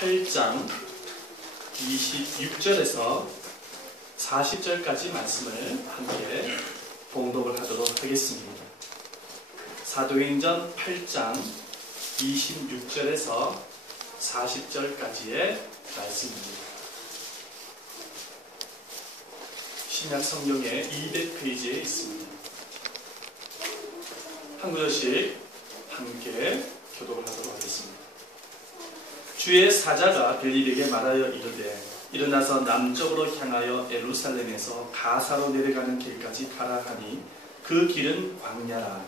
8장 26절에서 40절까지 말씀을 함께 봉독을 하도록 하겠습니다. 사도행전 8장 26절에서 40절까지의 말씀입니다. 신약 성경의 200페이지에 있습니다. 한 구절씩 함께 교독을 하도록 하겠습니다. 주의 사자가 빌립에게 말하여 이르되 일어나서 남쪽으로 향하여 예루살렘에서 가사로 내려가는 길까지 가라 하니 그 길은 광야라.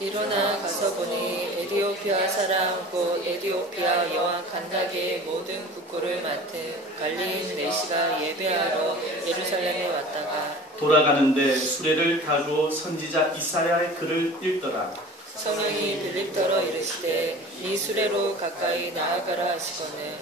일어나 가서 보니 에디오피아 사람 곧 에디오피아 여왕 간다게의 모든 국고를 맡은 갈리인 내시가 예배하러 예루살렘에 왔다가 돌아가는데 수레를 타고 선지자 이사야의 글을 읽더라. 성령이 빌립더러 이르시되 이 수레로 가까이 나아가라 하시거늘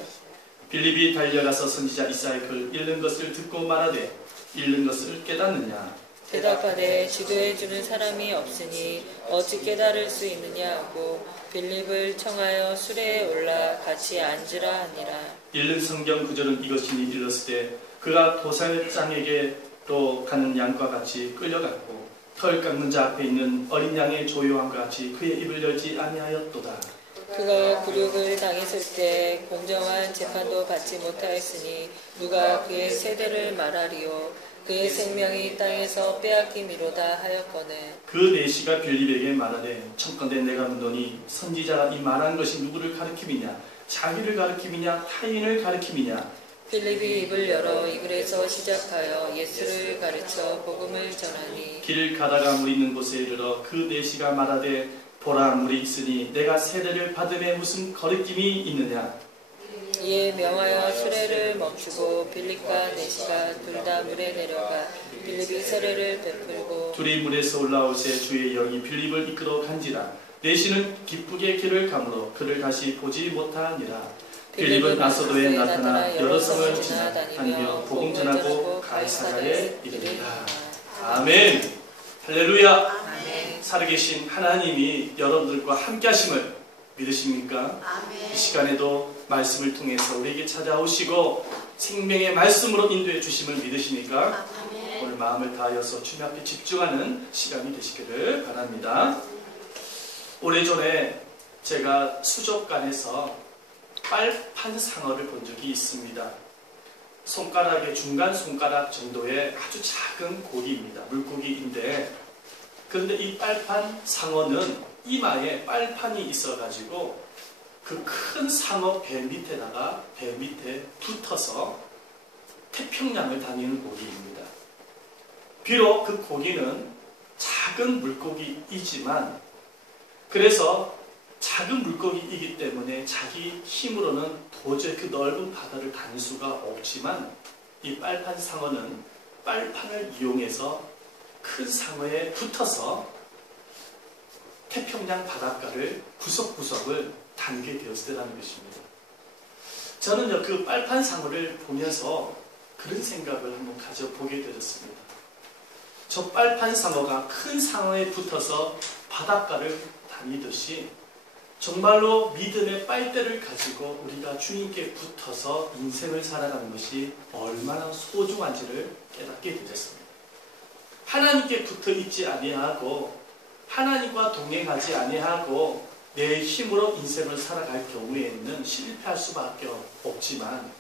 빌립이 달려가서 선지자 이사야의 글을 읽는 것을 듣고 말하되 읽는 것을 깨닫느냐. 대답하되 지도해 주는 사람이 없으니 어찌 깨달을 수 있느냐 하고 빌립을 청하여 수레에 올라 같이 앉으라 하니라. 읽는 성경 구절은 이것이니 일렀을 때 그가 도살장에게로 가는 양과 같이 끌려갔고 털 깎는 자 앞에 있는 어린 양의 조요함과 같이 그의 입을 열지 아니하였도다. 그가 굴욕을 당했을 때 공정한 재판도 받지 못하였으니 누가 그의 세대를 말하리요. 그의 생명이 땅에서 빼앗김이로다 하였거늘 그 내시가 빌립에게 말하되 청컨대 내가 묻노니 선지자가 이 말한 것이 누구를 가리킴이냐, 자기를 가리킴이냐, 타인을 가리킴이냐. 빌립이 입을 열어 이 글에서 시작하여 예수를 가르쳐 복음을 전하니 길 가다가 물 있는 곳에 이르러 그 내시가 말하되 보라 물이 있으니 내가 세례를 받음에 무슨 거리낌이 있느냐. 이에 명하여 수레를 멈추고 빌립과 내시가 둘 다 물에 내려가 빌립이 세례를 베풀고 둘이 물에서 올라오세 주의 영이 빌립을 이끌어 간지라. 내시는 기쁘게 길을 가므로 그를 다시 보지 못하니라. 빌립은 아소도에 나타나 여러 성을 지나다니며 복음 전하고 가이사랴에 이르니라. 아멘. 할렐루야. 아멘. 살아계신 하나님이 여러분들과 함께 하심을 믿으십니까? 아멘. 이 시간에도 말씀을 통해서 우리에게 찾아오시고 생명의 말씀으로 인도해 주심을 믿으십니까? 아멘. 오늘 마음을 다하여서 주님 앞에 집중하는 시간이 되시기를 바랍니다. 오래전에 제가 수족관에서 빨판 상어를 본 적이 있습니다. 손가락의 중간 손가락 정도의 아주 작은 고기입니다. 물고기인데 그런데 이 빨판 상어는 이마에 빨판이 있어가지고 그 큰 상어 배 밑에다가 배 밑에 붙어서 태평양을 다니는 고기입니다. 비록 그 고기는 작은 물고기이지만 그래서 작은 물고기이기 때문에 자기 힘으로는 도저히 그 넓은 바다를 다닐 수가 없지만 이 빨판 상어는 빨판을 이용해서 큰 상어에 붙어서 태평양 바닷가를 구석구석을 다니게 되었다는 것입니다. 저는 그 빨판 상어를 보면서 그런 생각을 한번 가져보게 되었습니다. 저 빨판 상어가 큰 상어에 붙어서 바닷가를 다니듯이 정말로 믿음의 빨대를 가지고 우리가 주님께 붙어서 인생을 살아가는 것이 얼마나 소중한지를 깨닫게 되었습니다. 하나님께 붙어 있지 아니하고 하나님과 동행하지 아니하고 내 힘으로 인생을 살아갈 경우에는 실패할 수밖에 없지만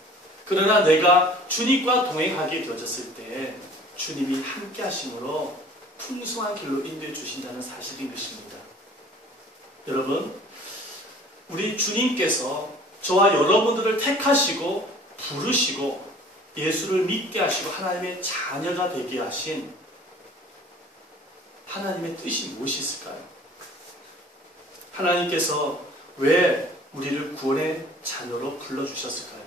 그러나 내가 주님과 동행하게 되어졌을 때 주님이 함께 하심으로 풍성한 길로 인도해 주신다는 사실인 것입니다. 여러분, 우리 주님께서 저와 여러분들을 택하시고 부르시고 예수를 믿게 하시고 하나님의 자녀가 되게 하신 하나님의 뜻이 무엇이 있을까요? 하나님께서 왜 우리를 구원의 자녀로 불러주셨을까요?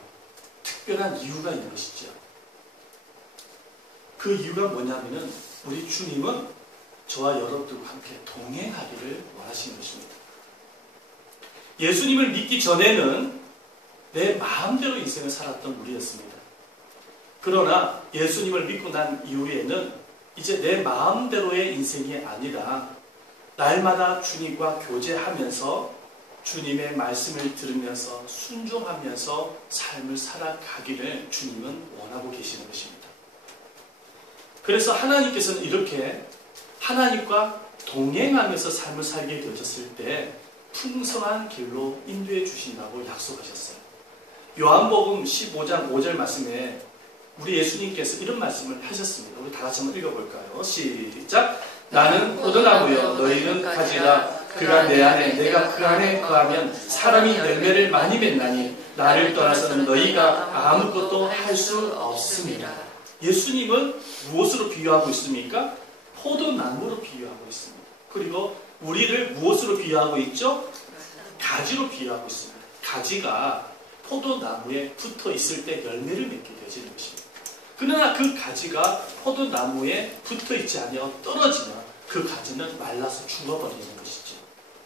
특별한 이유가 있는 것이죠. 그 이유가 뭐냐면은 우리 주님은 저와 여러분들과 함께 동행하기를 원하시는 것입니다. 예수님을 믿기 전에는 내 마음대로 인생을 살았던 우리였습니다. 그러나 예수님을 믿고 난 이후에는 이제 내 마음대로의 인생이 아니라 날마다 주님과 교제하면서 주님의 말씀을 들으면서 순종하면서 삶을 살아가기를 주님은 원하고 계시는 것입니다. 그래서 하나님께서는 이렇게 하나님과 동행하면서 삶을 살게 되어졌을 때 풍성한 길로 인도해 주신다고 약속하셨어요. 요한복음 15장 5절 말씀에 우리 예수님께서 이런 말씀을 하셨습니다. 우리 다 같이 한번 읽어볼까요? 시작! 나는 포도나무여 너희는 가지라. 그가 내 안에 내가 그 안에 거하면 사람이 열매를 많이 맺나니 나를 떠나서는 너희가 아무것도 할 수 없습니다. 예수님은 무엇으로 비유하고 있습니까? 포도나무로 비유하고 있습니다. 그리고 우리를 무엇으로 비유하고 있죠? 가지로 비유하고 있습니다. 가지가 포도나무에 붙어 있을 때 열매를 맺게 되어지는 것입니다. 그러나 그 가지가 포도나무에 붙어 있지 아니하고 떨어지면 그 가지는 말라서 죽어버리는 것이죠.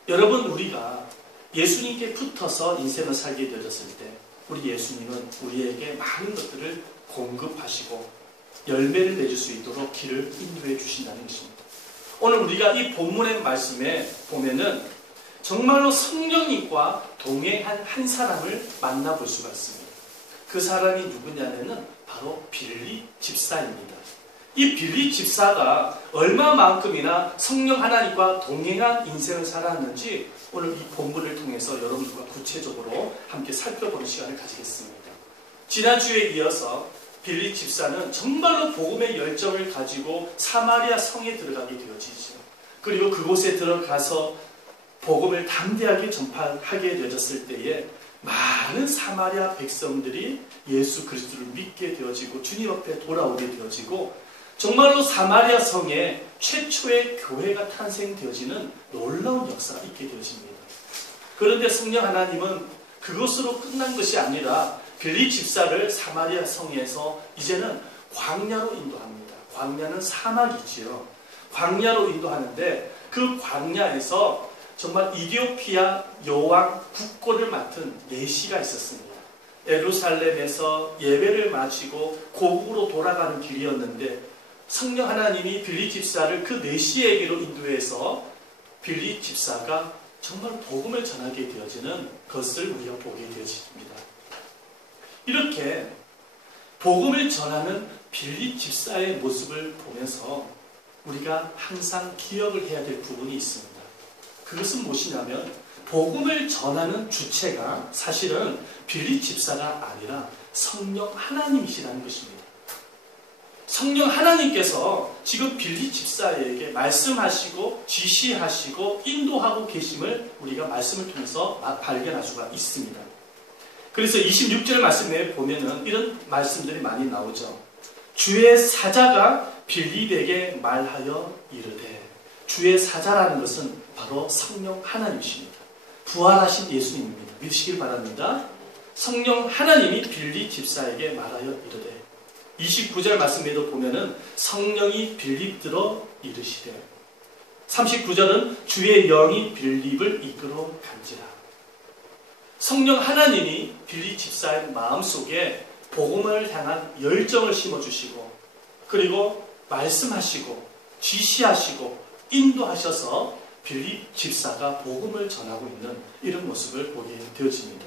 여러분, 우리가 예수님께 붙어서 인생을 살게 되어졌을 때 우리 예수님은 우리에게 많은 것들을 공급하시고 열매를 맺을 수 있도록 길을 인도해 주신다는 것입니다. 오늘 우리가 이 본문의 말씀에 보면은 정말로 성령님과 동행한 한 사람을 만나볼 수가 있습니다. 그 사람이 누구냐면은 바로 빌리 집사입니다. 이 빌리 집사가 얼마만큼이나 성령 하나님과 동행한 인생을 살았는지 오늘 이 본문을 통해서 여러분들과 구체적으로 함께 살펴보는 시간을 가지겠습니다. 지난주에 이어서 빌리 집사는 정말로 복음의 열정을 가지고 사마리아 성에 들어가게 되어지죠. 그리고 그곳에 들어가서 복음을 담대하게 전파하게 되어졌을 때에 많은 사마리아 백성들이 예수 그리스도를 믿게 되어지고 주님 앞에 돌아오게 되어지고 정말로 사마리아 성에 최초의 교회가 탄생되어지는 놀라운 역사가 있게 되어집니다. 그런데 성령 하나님은 그것으로 끝난 것이 아니라 빌리 집사를 사마리아 성에서 이제는 광야로 인도합니다. 광야는 사막이지요. 광야로 인도하는데 그 광야에서 정말 이디오피아 여왕 국고를 맡은 내시가 있었습니다. 예루살렘에서 예배를 마치고 고국으로 돌아가는 길이었는데 성령 하나님이 빌리 집사를 그 내시에게로 인도해서 빌리 집사가 정말 복음을 전하게 되어지는 것을 우리가 보게 되어집니다. 이렇게 복음을 전하는 빌리 집사의 모습을 보면서 우리가 항상 기억을 해야 될 부분이 있습니다. 그것은 무엇이냐면 복음을 전하는 주체가 사실은 빌리 집사가 아니라 성령 하나님이시라는 것입니다. 성령 하나님께서 지금 빌리 집사에게 말씀하시고 지시하시고 인도하고 계심을 우리가 말씀을 통해서 발견할 수가 있습니다. 그래서 26절 말씀에 보면은 이런 말씀들이 많이 나오죠. 주의 사자가 빌립에게 말하여 이르되, 주의 사자라는 것은 바로 성령 하나님이십니다. 부활하신 예수님입니다. 믿으시길 바랍니다. 성령 하나님이 빌립 집사에게 말하여 이르되, 29절 말씀에도 보면은 성령이 빌립들어 이르시되, 39절은 주의 영이 빌립을 이끌어 간지라. 성령 하나님이 빌립 집사의 마음속에 복음을 향한 열정을 심어주시고 그리고 말씀하시고 지시하시고 인도하셔서 빌립 집사가 복음을 전하고 있는 이런 모습을 보게 되어집니다.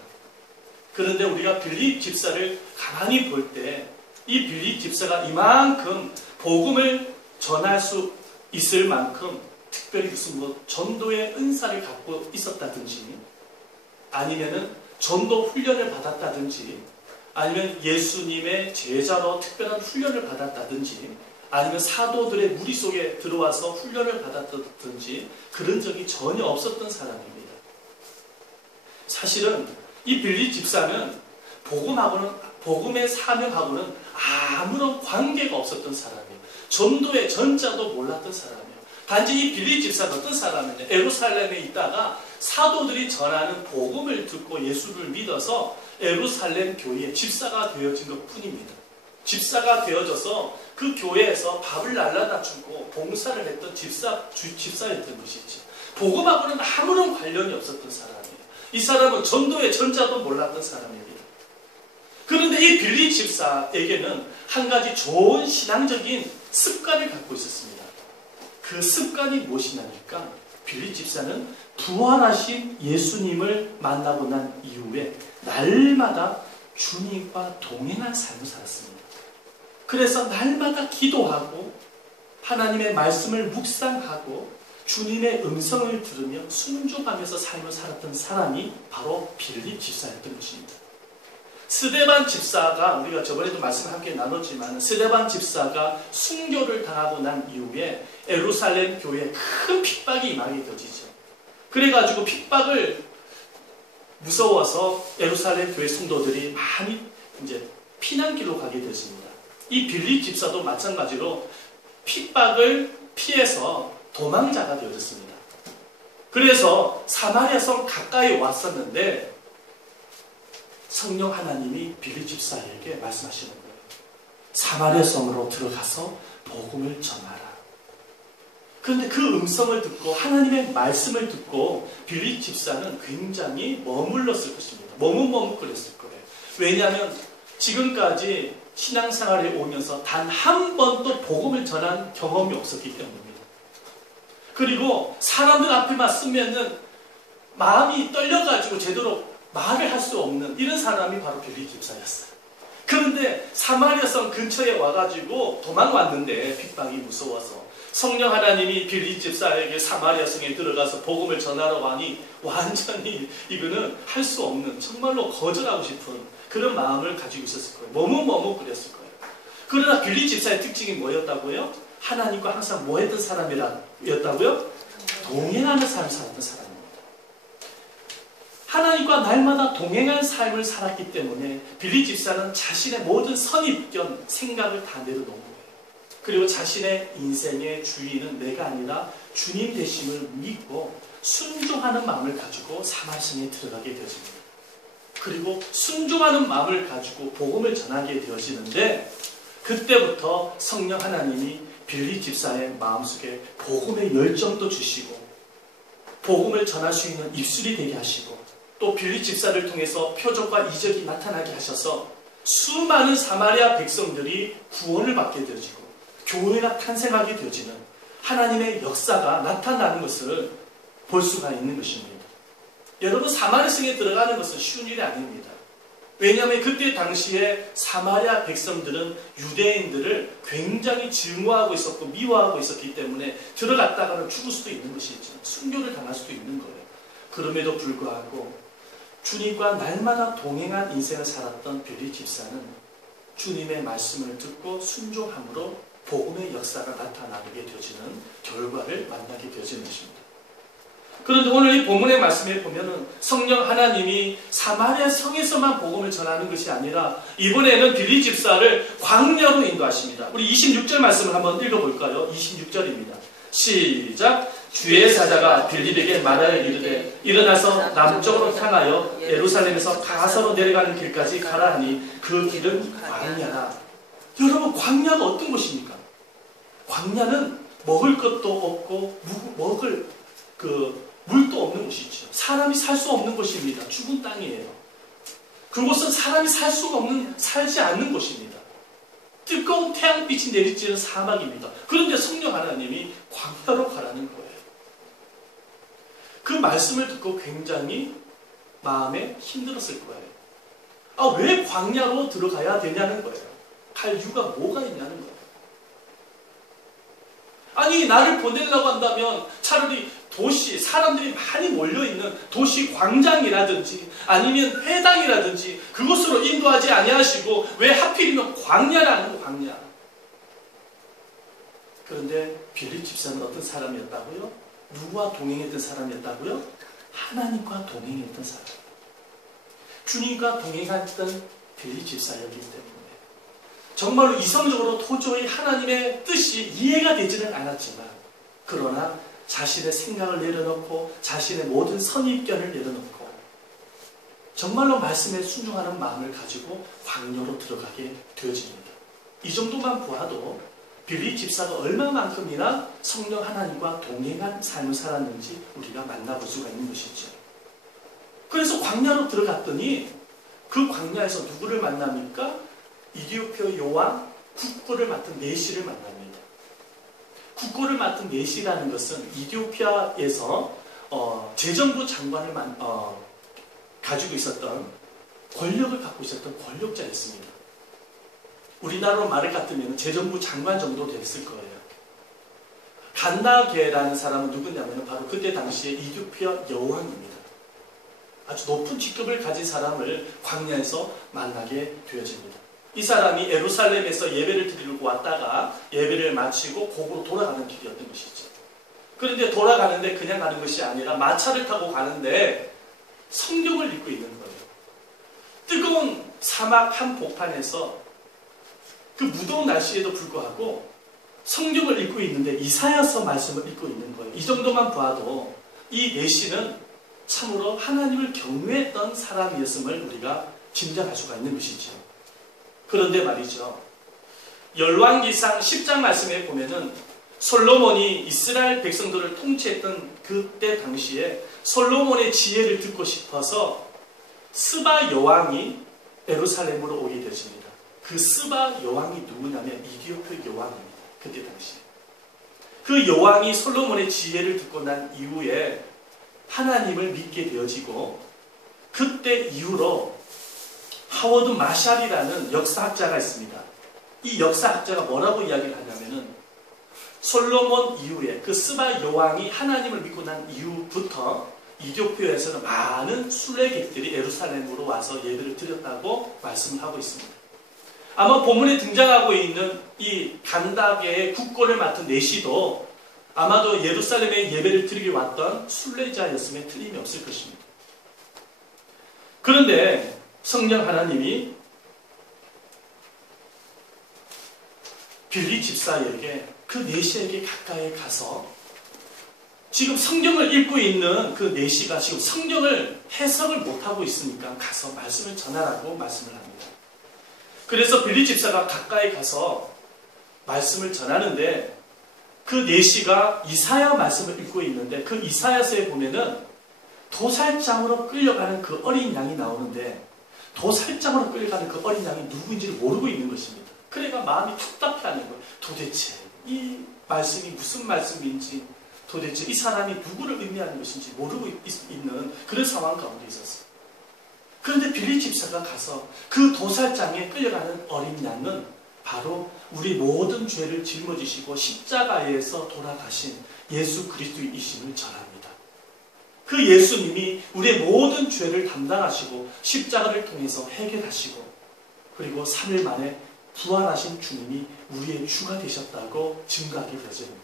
그런데 우리가 빌립 집사를 가만히 볼 때 이 빌립 집사가 이만큼 복음을 전할 수 있을 만큼 특별히 무슨 전도의 은사를 갖고 있었다든지 아니면은 전도 훈련을 받았다든지 아니면 예수님의 제자로 특별한 훈련을 받았다든지 아니면 사도들의 무리 속에 들어와서 훈련을 받았다든지 그런 적이 전혀 없었던 사람입니다. 사실은 이 빌립 집사는 복음의 사명하고는 아무런 관계가 없었던 사람이에요. 전도의 전자도 몰랐던 사람이에요. 단지 이 빌립 집사는 어떤 사람이냐, 예루살렘에 있다가 사도들이 전하는 복음을 듣고 예수를 믿어서 예루살렘 교회의 집사가 되어진 것 뿐입니다. 집사가 되어져서 그 교회에서 밥을 날라다 주고 봉사를 했던 집사였던 것이죠. 복음하고는 아무런 관련이 없었던 사람이에요. 이 사람은 전도의 전자도 몰랐던 사람입니다. 그런데 이 빌립 집사에게는 한 가지 좋은 신앙적인 습관을 갖고 있었습니다. 그 습관이 무엇이냐니까 빌립 집사는 부활하신 예수님을 만나고 난 이후에 날마다 주님과 동행한 삶을 살았습니다. 그래서 날마다 기도하고 하나님의 말씀을 묵상하고 주님의 음성을 들으며 순종하면서 삶을 살았던 사람이 바로 빌립 집사였던 것입니다. 스데반 집사가, 우리가 저번에도 말씀을 함께 나눴지만, 스데반 집사가 순교를 당하고 난 이후에 예루살렘 교회에 큰 핍박이 임하게 되어지죠. 그래가지고 핍박을 무서워서 예루살렘 교회 성도들이 많이 이제 피난길로 가게 되었습니다. 이 빌립 집사도 마찬가지로 핍박을 피해서 도망자가 되어졌습니다. 그래서 사마리아 성 가까이 왔었는데 성령 하나님이 빌립 집사에게 말씀하시는 거예요. 사마리아 성으로 들어가서 복음을 전하라. 그런데 그 음성을 듣고 하나님의 말씀을 듣고 빌립 집사는 굉장히 머물렀을 것입니다. 머뭇머뭇거렸을 거예요. 왜냐하면 지금까지 신앙생활에 오면서 단 한 번도 복음을 전한 경험이 없었기 때문입니다. 그리고 사람들 앞에만 쓰면은 마음이 떨려가지고 제대로 말을 할 수 없는 이런 사람이 바로 빌립 집사였어요. 그런데 사마리아 성 근처에 와가지고 도망왔는데 핍박이 무서워서 성령 하나님이 빌립 집사에게 사마리아 성에 들어가서 복음을 전하라고 하니 완전히 이거는 할 수 없는, 정말로 거절하고 싶은 그런 마음을 가지고 있었을 거예요. 머뭇머뭇거렸을 거예요. 그러나 빌립 집사의 특징이 뭐였다고요? 하나님과 항상 뭐 했던 사람이었다고요? 동행하는 삶을 살았던 사람입니다. 하나님과 날마다 동행한 삶을 살았기 때문에 빌립 집사는 자신의 모든 선입견, 생각을 다 내려놓은 거예요. 그리고 자신의 인생의 주인은 내가 아니라 주님 되심을 믿고 순종하는 마음을 가지고 사마리아성에 들어가게 되어집니다. 그리고 순종하는 마음을 가지고 복음을 전하게 되어지는데, 그때부터 성령 하나님이 빌립 집사의 마음속에 복음의 열정도 주시고 복음을 전할 수 있는 입술이 되게 하시고, 또 빌립 집사를 통해서 표적과 이적이 나타나게 하셔서 수많은 사마리아 백성들이 구원을 받게 되어지고 교회가 탄생하게 되어지는 하나님의 역사가 나타나는 것을 볼 수가 있는 것입니다. 여러분, 사마리아 성에 들어가는 것은 쉬운 일이 아닙니다. 왜냐하면 그때 당시에 사마리아 백성들은 유대인들을 굉장히 증오하고 있었고 미워하고 있었기 때문에 들어갔다가는 죽을 수도 있는 것이죠. 순교를 당할 수도 있는 거예요. 그럼에도 불구하고 주님과 날마다 동행한 인생을 살았던 빌립 집사는 주님의 말씀을 듣고 순종함으로 복음의 역사가 나타나게 되어지는 결과를 만나게 되어지는 것입니다. 그런데 오늘 이 본문의 말씀에 보면은 성령 하나님이 사마리아 성에서만 복음을 전하는 것이 아니라 이번에는 빌립 집사를 광야로 인도하십니다. 우리 26절 말씀을 한번 읽어볼까요? 26절입니다. 시작! 주의 사자가 빌립에게 말하여 이르되 일어나서 남쪽으로 향하여 예루살렘에서 가사로 내려가는 길까지 가라 하니 그 길은 광야라. 여러분, 광야가 어떤 곳입니까? 광야는 먹을 것도 없고 먹을 물도 없는 곳이죠. 사람이 살 수 없는 곳입니다. 죽은 땅이에요. 그곳은 사람이 살지 않는 곳입니다. 뜨거운 태양빛이 내리쬐는 사막입니다. 그런데 성령 하나님이 광야로 가라는 거예요. 그 말씀을 듣고 굉장히 마음에 힘들었을 거예요. 왜 광야로 들어가야 되냐는 거예요. 갈 이유가 뭐가 있냐는 거예요. 아니, 나를 보내려고 한다면 차라리 도시, 사람들이 많이 몰려있는 도시 광장이라든지 아니면 회당이라든지 그곳으로 인도하지 아니하시고 왜 하필이면 광야라는 거, 광야. 그런데 빌립 집사는 어떤 사람이었다고요? 누구와 동행했던 사람이었다고요? 하나님과 동행했던 사람. 주님과 동행했던 빌립 집사였기 때문에 정말로 이성적으로 도저히 하나님의 뜻이 이해가 되지는 않았지만, 그러나 자신의 생각을 내려놓고 자신의 모든 선입견을 내려놓고 정말로 말씀에 순종하는 마음을 가지고 광야로 들어가게 되어집니다. 이 정도만 보아도 빌립 집사가 얼마만큼이나 성령 하나님과 동행한 삶을 살았는지 우리가 만나볼 수가 있는 것이죠. 그래서 광야로 들어갔더니 그 광야에서 누구를 만납니까? 이디오피아 요왕 국보를 맡은 내시를 만납니다. 국고를 맡은 넷이라는 것은 이디오피아에서 재정부 장관을 가지고 있었던 권력을 갖고 있었던 권력자였습니다. 우리나라로 말을 같으면 재정부 장관 정도 됐을 거예요. 간나게라는 사람은 누구냐면 바로 그때 당시에 이디오피아 여왕입니다. 아주 높은 직급을 가진 사람을 광야에서 만나게 되어집니다. 이 사람이 예루살렘에서 예배를 드리려고 왔다가 예배를 마치고 곡으로 돌아가는 길이었던 것이죠. 그런데 돌아가는데 그냥 가는 것이 아니라 마차를 타고 가는데 성경을 읽고 있는 거예요. 뜨거운 사막 한복판에서 그 무더운 날씨에도 불구하고 성경을 읽고 있는데 이사야서 말씀을 읽고 있는 거예요. 이 정도만 봐도 이 내시는 참으로 하나님을 경외했던 사람이었음을 우리가 짐작할 수가 있는 것이죠. 그런데 말이죠. 열왕기상 10장 말씀에 보면은 솔로몬이 이스라엘 백성들을 통치했던 그때 당시에 솔로몬의 지혜를 듣고 싶어서 스바 여왕이 예루살렘으로 오게 되십니다. 그 스바 여왕이 누구냐면 이디오피아 여왕입니다. 그때 당시에. 그 여왕이 솔로몬의 지혜를 듣고 난 이후에 하나님을 믿게 되어지고 그때 이후로 하워드 마샬이라는 역사학자가 있습니다. 이 역사학자가 뭐라고 이야기를 하냐면은 솔로몬 이후에 그 스바 여왕이 하나님을 믿고 난 이후부터 이디오피아에서는 많은 순례객들이 예루살렘으로 와서 예배를 드렸다고 말씀을 하고 있습니다. 아마 본문에 등장하고 있는 이 간다게의 국권을 맡은 내시도 아마도 예루살렘에 예배를 드리기 왔던 순례자였음에 틀림이 없을 것입니다. 그런데 성령 하나님이 빌리 집사에게 그 내시에게 가까이 가서 지금 성경을 읽고 있는 그 내시가 지금 성경을 해석을 못하고 있으니까 가서 말씀을 전하라고 말씀을 합니다. 그래서 빌리 집사가 가까이 가서 말씀을 전하는데 그 내시가 이사야 말씀을 읽고 있는데 그 이사야서에 보면은 도살장으로 끌려가는 그 어린 양이 나오는데 도살장으로 끌려가는 그 어린 양이 누구인지를 모르고 있는 것입니다. 그래가 마음이 답답해하는 거예요. 도대체 이 말씀이 무슨 말씀인지 도대체 이 사람이 누구를 의미하는 것인지 모르고 있는 그런 상황 가운데 있었어요. 그런데 빌리 집사가 가서 그 도살장에 끌려가는 어린 양은 바로 우리 모든 죄를 짊어지시고 십자가에서 돌아가신 예수 그리스도이심을 전합니다. 그 예수님이 우리의 모든 죄를 담당하시고 십자가를 통해서 해결하시고 그리고 3일 만에 부활하신 주님이 우리의 주가 되셨다고 증거하게 되어지는 거예요.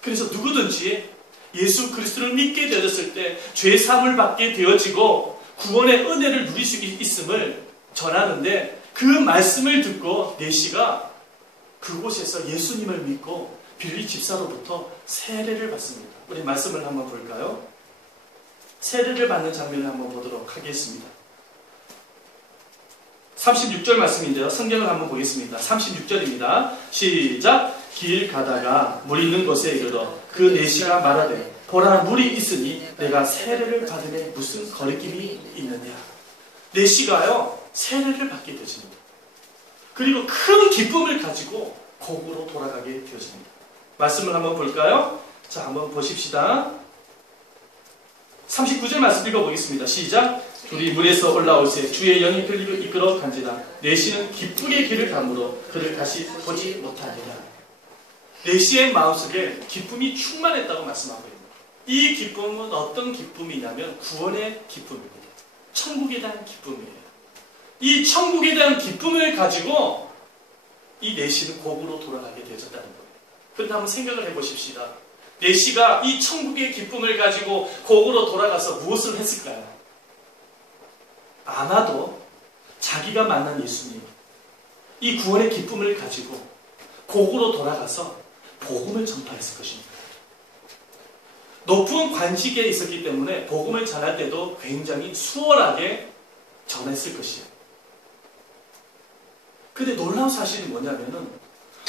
그래서 누구든지 예수 그리스도를 믿게 되었을 때 죄사함을 받게 되어지고 구원의 은혜를 누릴 수 있음을 전하는데 그 말씀을 듣고 내시가 그곳에서 예수님을 믿고 빌리 집사로부터 세례를 받습니다. 우리 말씀을 한번 볼까요? 세례를 받는 장면을 한번 보도록 하겠습니다. 36절 말씀인데요. 성경을 한번 보겠습니다. 36절입니다. 시작! 길 가다가 물 있는 곳에 이르러 그 내시가 말하되 보라 물이 있으니 내가 세례를 받음에 무슨 거리낌이 있느냐. 내시가요 세례를 받게 되십니다. 그리고 큰 기쁨을 가지고 곡으로 돌아가게 되어집니다. 말씀을 한번 볼까요? 자, 한번 보십시다. 39절 말씀 읽어보겠습니다. 시작! 둘이 물에서 올라올새 주의 영이 빌립을 이끌어 간지라. 내시는 기쁘게 길을 가므로 그를 다시 보지 못하니라. 내시의 마음속에 기쁨이 충만했다고 말씀하고 있습니다. 이 기쁨은 어떤 기쁨이냐면 구원의 기쁨입니다. 천국에 대한 기쁨이에요. 이 천국에 대한 기쁨을 가지고 이 내시는 곡으로 돌아가게 되어졌다는 거예요. 그런데 한번 생각을 해보십시다. 내시가 이 천국의 기쁨을 가지고 곡으로 돌아가서 무엇을 했을까요? 아마도 자기가 만난 예수님, 이 구원의 기쁨을 가지고 곡으로 돌아가서 복음을 전파했을 것입니다. 높은 관직에 있었기 때문에 복음을 전할 때도 굉장히 수월하게 전했을 것이에요. 근데 놀라운 사실이 뭐냐면은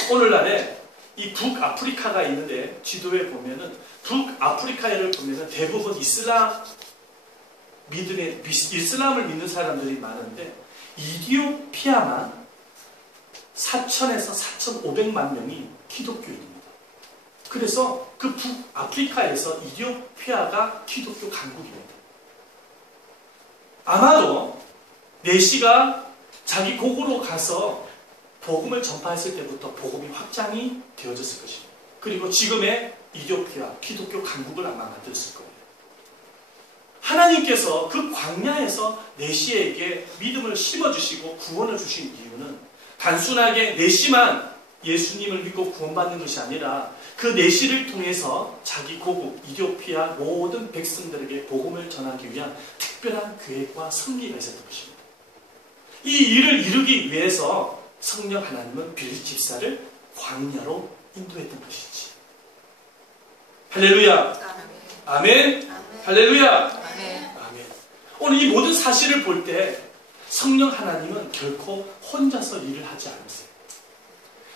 오늘날에 이 북아프리카가 있는데 지도에 보면은 북아프리카를 보면은 대부분 이슬람을 믿는 사람들이 많은데 이디오피아만 4,000에서 4,500만 명이 기독교인입니다. 그래서 그 북아프리카에서 이디오피아가 기독교 강국입니다. 아마도 내시가 자기 고국으로 가서 복음을 전파했을 때부터 복음이 확장이 되어졌을 것입니다. 그리고 지금의 이디오피아 기독교 강국을 아마 만들었을 거예요. 하나님께서 그 광야에서 내시에게 믿음을 심어주시고 구원을 주신 이유는 단순하게 내시만 예수님을 믿고 구원받는 것이 아니라 그 내시를 통해서 자기 고국 이디오피아 모든 백성들에게 복음을 전하기 위한 특별한 계획과 섭리가 있었던 것입니다. 이 일을 이루기 위해서 성령 하나님은 빌립 집사를 광야로 인도했던 것이지. 할렐루야. 아멘. 할렐루야. 아멘. 오늘 이 모든 사실을 볼 때 성령 하나님은 결코 혼자서 일을 하지 않으세요.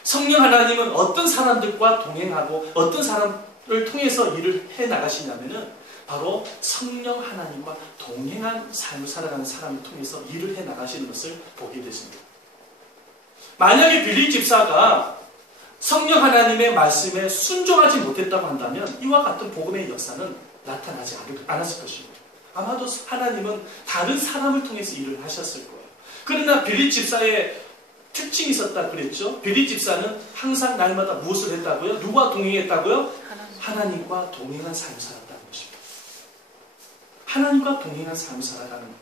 성령 하나님은 어떤 사람들과 동행하고 어떤 사람을 통해서 일을 해 나가시냐면은 바로 성령 하나님과 동행한 삶을 살아가는 사람을 통해서 일을 해 나가시는 것을 보게 됐습니다. 만약에 빌립 집사가 성령 하나님의 말씀에 순종하지 못했다고 한다면 이와 같은 복음의 역사는 나타나지 않았을 것입니다. 아마도 하나님은 다른 사람을 통해서 일을 하셨을 거예요. 그러나 빌립 집사의 특징이 있었다 그랬죠. 빌립 집사는 항상 날마다 무엇을 했다고요? 누구와 동행했다고요? 하나님과 동행한 삶을 살았다는 것입니다. 하나님과 동행한 삶을 살아가는 것.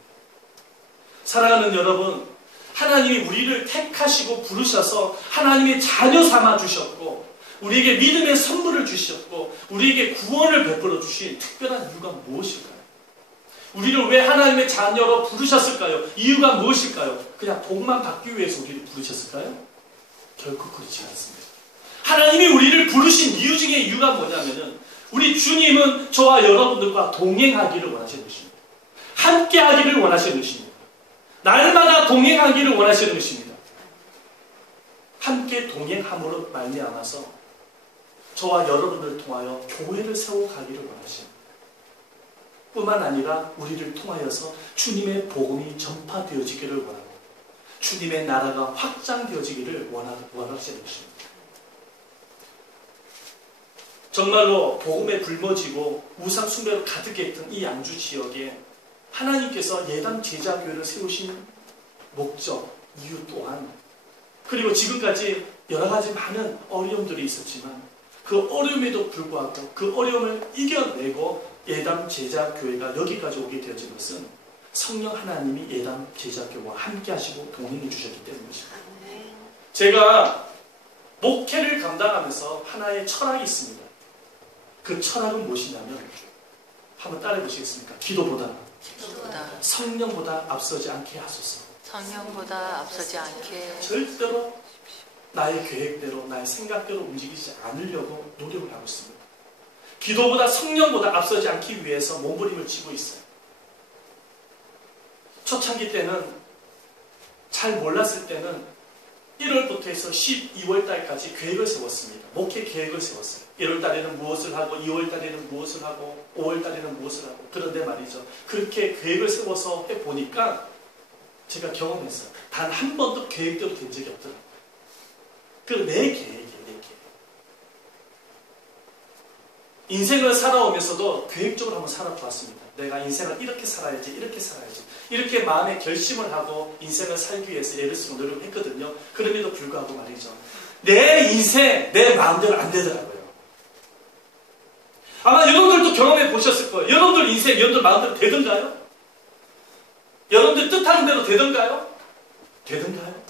사랑하는 여러분, 하나님이 우리를 택하시고 부르셔서 하나님의 자녀 삼아 주셨고 우리에게 믿음의 선물을 주셨고 우리에게 구원을 베풀어 주신 특별한 이유가 무엇일까요? 우리를 왜 하나님의 자녀로 부르셨을까요? 이유가 무엇일까요? 그냥 복만 받기 위해서 우리를 부르셨을까요? 결코 그렇지 않습니다. 하나님이 우리를 부르신 이유 중에 이유가 뭐냐면은 우리 주님은 저와 여러분들과 동행하기를 원하시는 것입니다. 함께 하기를 원하시는 것입니다. 날마다 동행하기를 원하시는 것입니다. 함께 동행함으로 말미암아서 저와 여러분들을 통하여 교회를 세워가기를 원하십니다. 뿐만 아니라 우리를 통하여서 주님의 복음이 전파되어지기를 원하고 주님의 나라가 확장되어지기를 원하시는 것입니다. 정말로 복음에 굶어지고 우상 숭배로 가득했던 이 양주 지역에 하나님께서 예담 제자교회를 세우신 목적, 이유 또한 그리고 지금까지 여러 가지 많은 어려움들이 있었지만 그 어려움에도 불구하고 그 어려움을 이겨내고 예담 제자교회가 여기까지 오게 되어진 것은 성령 하나님이 예담 제자교회와 함께 하시고 동행해 주셨기 때문입니다. 제가 목회를 감당하면서 하나의 철학이 있습니다. 그 철학은 무엇이냐면 한번 따라해 보시겠습니까? 기도보다 성령보다 앞서지 않게 하소서. 성령보다 앞서지 않게 절대로 나의 계획대로 나의 생각대로 움직이지 않으려고 노력을 하고 있습니다. 기도보다 성령보다 앞서지 않기 위해서 몸부림을 치고 있어요. 초창기 때는 잘 몰랐을 때는 1월부터 해서 12월 달까지 계획을 세웠습니다. 목회 계획을 세웠어요. 1월 달에는 무엇을 하고 2월 달에는 무엇을 하고 5월 달에는 무엇을 하고 그런데 말이죠. 그렇게 계획을 세워서 해보니까 제가 경험했어요. 단 한 번도 계획대로 된 적이 없더라고요. 그 내 계획이에요. 내 계획. 인생을 살아오면서도 계획적으로 한번 살아보았습니다. 내가 인생을 이렇게 살아야지 이렇게 살아야지 이렇게 마음에 결심을 하고 인생을 살기 위해서 애를 쓰고 노력을 했거든요. 그럼에도 불구하고 말이죠. 내 인생 내 마음대로 안 되더라고요. 아마 여러분들도 경험해 보셨을 거예요. 여러분들 인생 여러분들 마음대로 되던가요? 여러분들 뜻하는 대로 되던가요? 되던가요?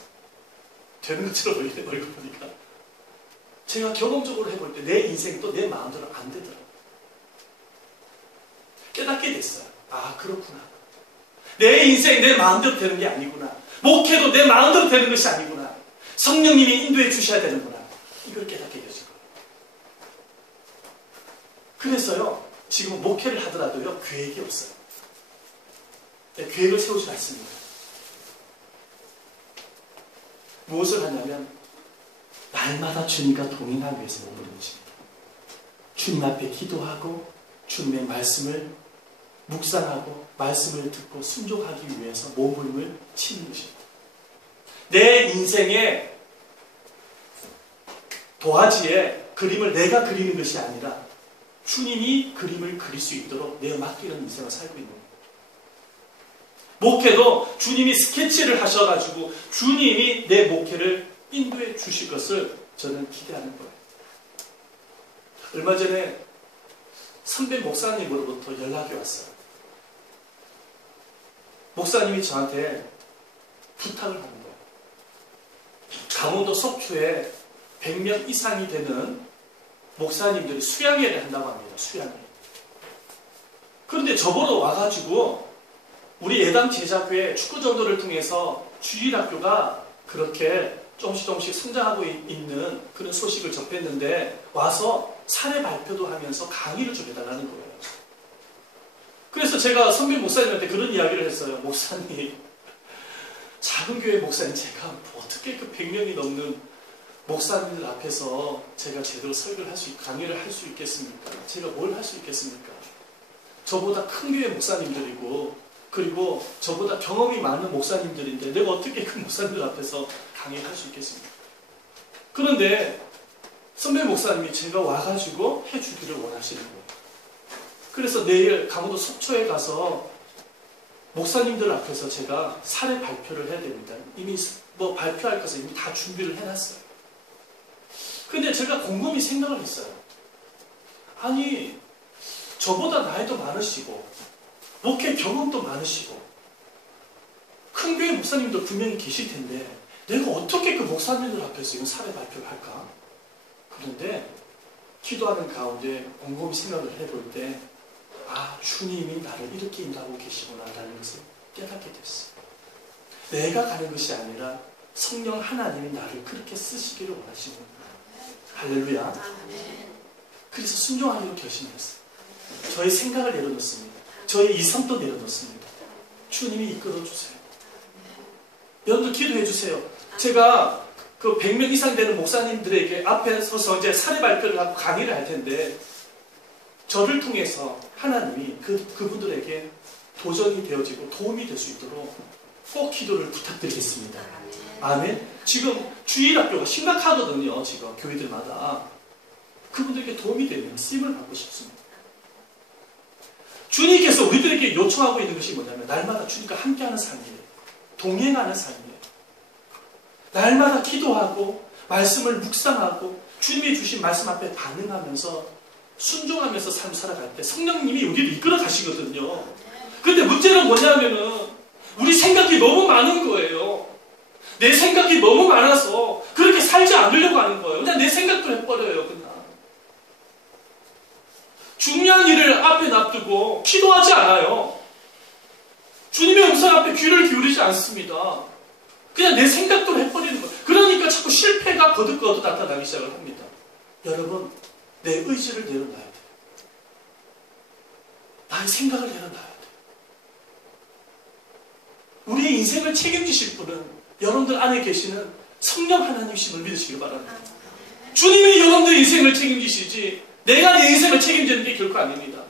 되는 것처럼 보이는 얼굴 보니까 제가 경험적으로 해볼 때 내 인생도 내 마음대로 안 되더라고요. 깨닫게 됐어요. 아 그렇구나. 내 인생 내 마음대로 되는 게 아니구나. 목회도 내 마음대로 되는 것이 아니구나. 성령님이 인도해 주셔야 되는구나. 이걸 깨닫게 되죠. 그래서요 지금 목회를 하더라도요 계획이 없어요. 네, 계획을 세우지 않습니다. 무엇을 하냐면 날마다 주님과 동행하기 위해서 몸부림칩니다. 주님 앞에 기도하고 주님의 말씀을 묵상하고 말씀을 듣고 순종하기 위해서 몸부림을 치는 것입니다. 내 인생의 도화지에 그림을 내가 그리는 것이 아니라 주님이 그림을 그릴 수 있도록 내어 맡기는 인생을 살고 있는 거예요. 목회도 주님이 스케치를 하셔가지고 주님이 내 목회를 인도해 주실 것을 저는 기대하는 거예요. 얼마 전에 선배 목사님으로부터 연락이 왔어요. 목사님이 저한테 부탁을 하는 거예요. 강원도 속초에 100명 이상이 되는 목사님들이 수양회를 한다고 합니다. 수양회. 그런데 저보러 와가지고 우리 예당 제자교회 축구 전도를 통해서 주일학교가 그렇게 조금씩 성장하고 있는 그런 소식을 접했는데 와서 사례 발표도 하면서 강의를 좀 해달라는 거예요. 그래서 제가 선배 목사님한테 그런 이야기를 했어요. 목사님, 작은 교회 목사님 제가 어떻게 그 100명이 넘는 목사님들 앞에서 제가 제대로 설교를 할 수 있고 강의를 할 수 있겠습니까? 제가 뭘 할 수 있겠습니까? 저보다 큰 교회 목사님들이고 그리고 저보다 경험이 많은 목사님들인데 내가 어떻게 그 목사님들 앞에서 강의를 할 수 있겠습니까? 그런데 선배 목사님이 제가 와가지고 해주기를 원하시는 거예요. 그래서 내일 강원도 속초에 가서 목사님들 앞에서 제가 사례 발표를 해야 됩니다. 이미 뭐 발표할 것을 이미 다 준비를 해놨어요. 근데 제가 곰곰이 생각을 했어요. 아니, 저보다 나이도 많으시고 목회 경험도 많으시고 큰 교회 목사님도 분명히 계실 텐데 내가 어떻게 그 목사님들 앞에서 이런 사례 발표를 할까? 그런데 기도하는 가운데 곰곰이 생각을 해볼 때 주님이 나를 이렇게 인도하고 계시구나라는 것을 깨닫게 됐어요. 내가 가는 것이 아니라 성령 하나님이 나를 그렇게 쓰시기를 원하시구나. 할렐루야. 그래서 순종하기로 결심했어요. 저의 생각을 내려놓습니다. 저의 이성도 내려놓습니다. 주님이 이끌어주세요. 여러분들 기도해주세요. 제가 그 100명 이상 되는 목사님들에게 앞에 서서 이제 사례 발표를 하고 강의를 할 텐데 저를 통해서 하나님이 그분들에게 도전이 되어지고 도움이 될 수 있도록 꼭 기도를 부탁드리겠습니다. 아멘. 지금 주일학교가 심각하거든요. 지금 교회들마다. 그분들에게 도움이 되면 쓰임을 받고 싶습니다. 주님께서 우리들에게 요청하고 있는 것이 뭐냐면 날마다 주님과 함께하는 삶이에요. 동행하는 삶이에요. 날마다 기도하고 말씀을 묵상하고 주님이 주신 말씀 앞에 반응하면서 순종하면서 삶을 살아갈 때 성령님이 우리를 이끌어 가시거든요. 그런데 문제는 뭐냐면은 우리 생각이 너무 많은 거예요. 내 생각이 너무 많아서 그렇게 살지 않으려고 하는 거예요. 그냥 내 생각도 해버려요. 그냥 중요한 일을 앞에 놔두고 기도하지 않아요. 주님의 음성 앞에 귀를 기울이지 않습니다. 그냥 내 생각대로 해버리는 거예요. 그러니까 자꾸 실패가 거듭거듭 나타나기 시작을 합니다. 여러분, 내 의지를 내려놔야 돼요. 나의 생각을 내려놔야 돼요. 우리의 인생을 책임지실 분은 여러분들 안에 계시는 성령 하나님이심을 믿으시길 바랍니다. 주님이 여러분들 인생을 책임지시지 내가 내 인생을 책임지는 게 결코 아닙니다.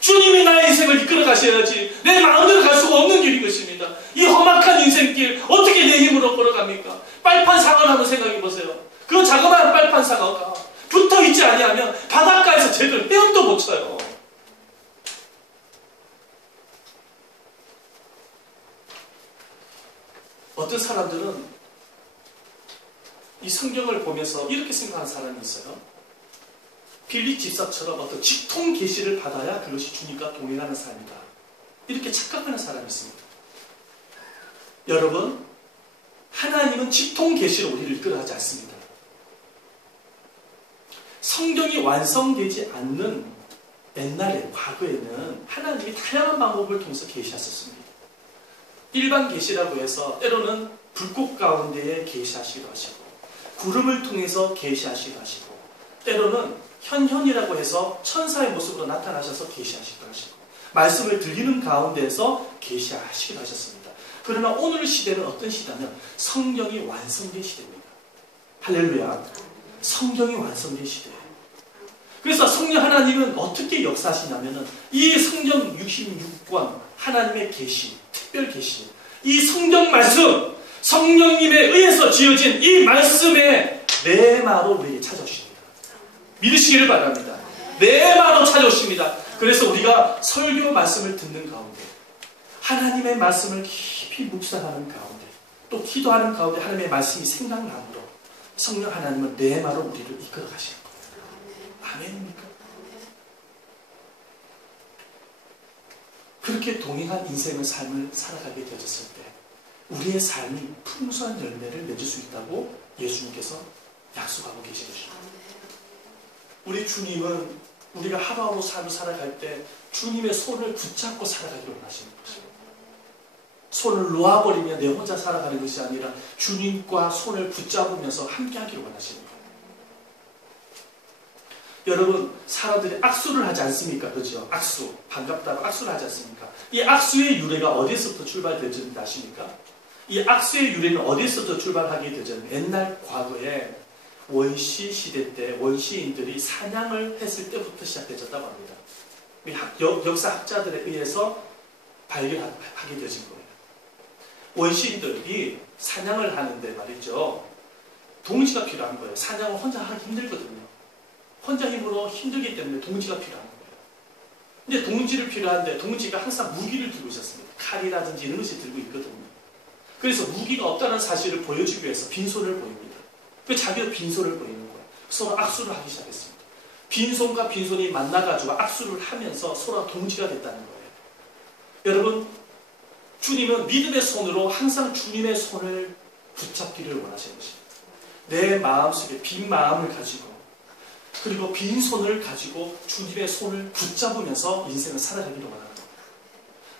주님이 나의 인생을 이끌어 가셔야지 내 마음대로 갈 수가 없는 길인 것입니다. 이 험악한 인생길 어떻게 내 힘으로 걸어갑니까? 빨판 상어를 한번 생각해 보세요. 그 자그마한 빨판 상어가 붙어있지 아니하면 바닷가에서 제대로 헤엄도 못 쳐요. 어떤 사람들은 이 성경을 보면서 이렇게 생각하는 사람이 있어요. 빌립 집사처럼 어떤 직통 계시를 받아야 그것이 주님과 동행하는 삶이다. 이렇게 착각하는 사람이 있습니다. 여러분, 하나님은 직통 계시로 우리를 이끌어가지 않습니다. 성경이 완성되지 않는 옛날에 과거에는 하나님이 다양한 방법을 통해서 계시하셨습니다. 일반 계시라고 해서 때로는 불꽃 가운데에 계시하시기도 하시고 구름을 통해서 계시하시기도 하시고 때로는 현현이라고 해서 천사의 모습으로 나타나셔서 계시하시기도 하시고 말씀을 들리는 가운데에서 계시하시기도 하셨습니다. 그러나 오늘 시대는 어떤 시대냐면 성경이 완성된 시대입니다. 할렐루야. 성경이 완성된 시대예요. 그래서 성령 하나님은 어떻게 역사하시냐면은 이 성경 66권 하나님의 계시, 특별 계시, 이 성경 말씀, 성령님에 의해서 지어진 이 말씀의 내마로 우리에게 찾아주십니다. 믿으시기를 바랍니다. 내 마음으로 찾아오십니다. 그래서 우리가 설교 말씀을 듣는 가운데 하나님의 말씀을 깊이 묵상하는 가운데 또 기도하는 가운데 하나님의 말씀이 생각나므로 성령 하나님은 내 말로 우리를 이끌어 가시는 겁니다. 아멘입니까? 그렇게 동행한 인생의 삶을 살아가게 되어졌을 때 우리의 삶이 풍성한 열매를 맺을 수 있다고 예수님께서 약속하고 계신 것입니다. 우리 주님은 우리가 하루하루 삶을 살아갈 때 주님의 손을 붙잡고 살아가기를 원하시는 것입니다. 손을 놓아버리면 내 혼자 살아가는 것이 아니라 주님과 손을 붙잡으면서 함께하기를 원하시는 거예요. 여러분, 사람들이 악수를 하지 않습니까? 그렇죠? 악수, 반갑다고 악수를 하지 않습니까? 이 악수의 유래가 어디서부터 출발되었는지 아십니까? 이 악수의 유래는 어디서부터 출발하게 되었는지 옛날 과거에 원시 시대 때 원시인들이 사냥을 했을 때부터 시작되었다고 합니다. 역사학자들에 의해서 발견하게 되어진 거예요. 원시인들이 사냥을 하는데 말이죠. 동지가 필요한 거예요. 사냥을 혼자 하기 힘들거든요. 혼자 힘으로 힘들기 때문에 동지가 필요한 거예요. 근데 동지를 필요한데 동지가 항상 무기를 들고 있었습니다. 칼이라든지 이런 것을 들고 있거든요. 그래서 무기가 없다는 사실을 보여주기 위해서 빈손을 보입니다. 그 자기도 빈손을 보이는 거예요. 서로 악수를 하기 시작했습니다. 빈손과 빈손이 만나가지고 악수를 하면서 서로 동지가 됐다는 거예요. 여러분, 주님은 믿음의 손으로 항상 주님의 손을 붙잡기를 원하시는 것입니다. 내 마음속에 빈 마음을 가지고 그리고 빈손을 가지고 주님의 손을 붙잡으면서 인생을 살아가기를 원하는 겁니다.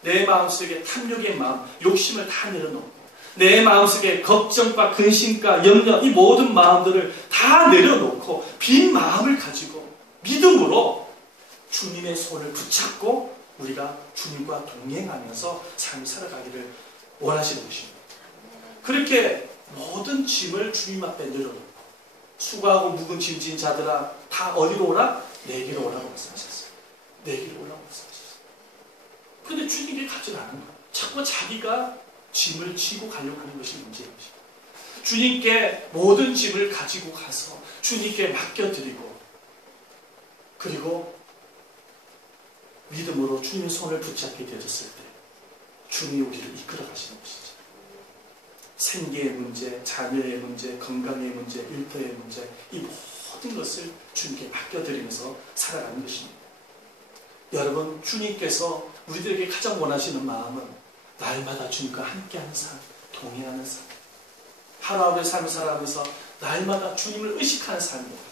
내 마음속에 탐욕의 마음, 욕심을 다 내려놓고 내 마음속에 걱정과 근심과 염려, 이 모든 마음들을 다 내려놓고 빈 마음을 가지고 믿음으로 주님의 손을 붙잡고 우리가 주님과 동행하면서 삶을 살아가기를 원하시는 것입니다. 그렇게 모든 짐을 주님 앞에 내려놓고 수고하고 묵은 짐진 자들아 다 어디로 오라? 내게로 오라고 말씀하셨어요. 내게로 오라고 말씀하셨어요. 그런데 주님께 가지 않은 거예요. 자꾸 자기가 짐을 지고 가려고 하는 것이 문제인 것입니다. 주님께 모든 짐을 가지고 가서 주님께 맡겨드리고 그리고 믿음으로 주님의 손을 붙잡게 되어졌을 때 주님이 우리를 이끌어 가시는 것이죠. 생계의 문제, 자녀의 문제, 건강의 문제, 일터의 문제 이 모든 것을 주님께 맡겨드리면서 살아가는 것입니다. 여러분, 주님께서 우리들에게 가장 원하시는 마음은 날마다 주님과 함께하는 삶, 동행하는 삶, 하루하루의 삶을 살아가면서 날마다 주님을 의식하는 삶입니다.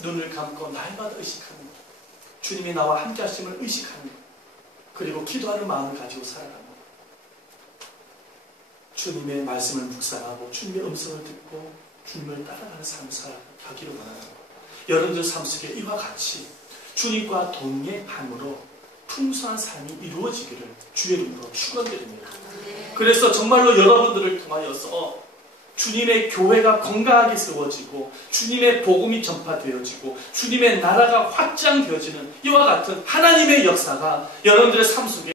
눈을 감고 날마다 의식하는 것, 주님이 나와 함께 하심을 의식하는 것, 그리고 기도하는 마음을 가지고 살아가는 것, 주님의 말씀을 묵상하고 주님의 음성을 듣고 주님을 따라가는 삶을 살아가기를 원하는 것. 여러분들 삶 속에 이와 같이 주님과 동행함으로 풍성한 삶이 이루어지기를 주의 이름으로 축원드립니다. 그래서 정말로 여러분들을 통하여서 주님의 교회가 건강하게 세워지고 주님의 복음이 전파되어지고 주님의 나라가 확장되어지는 이와 같은 하나님의 역사가 여러분들의 삶 속에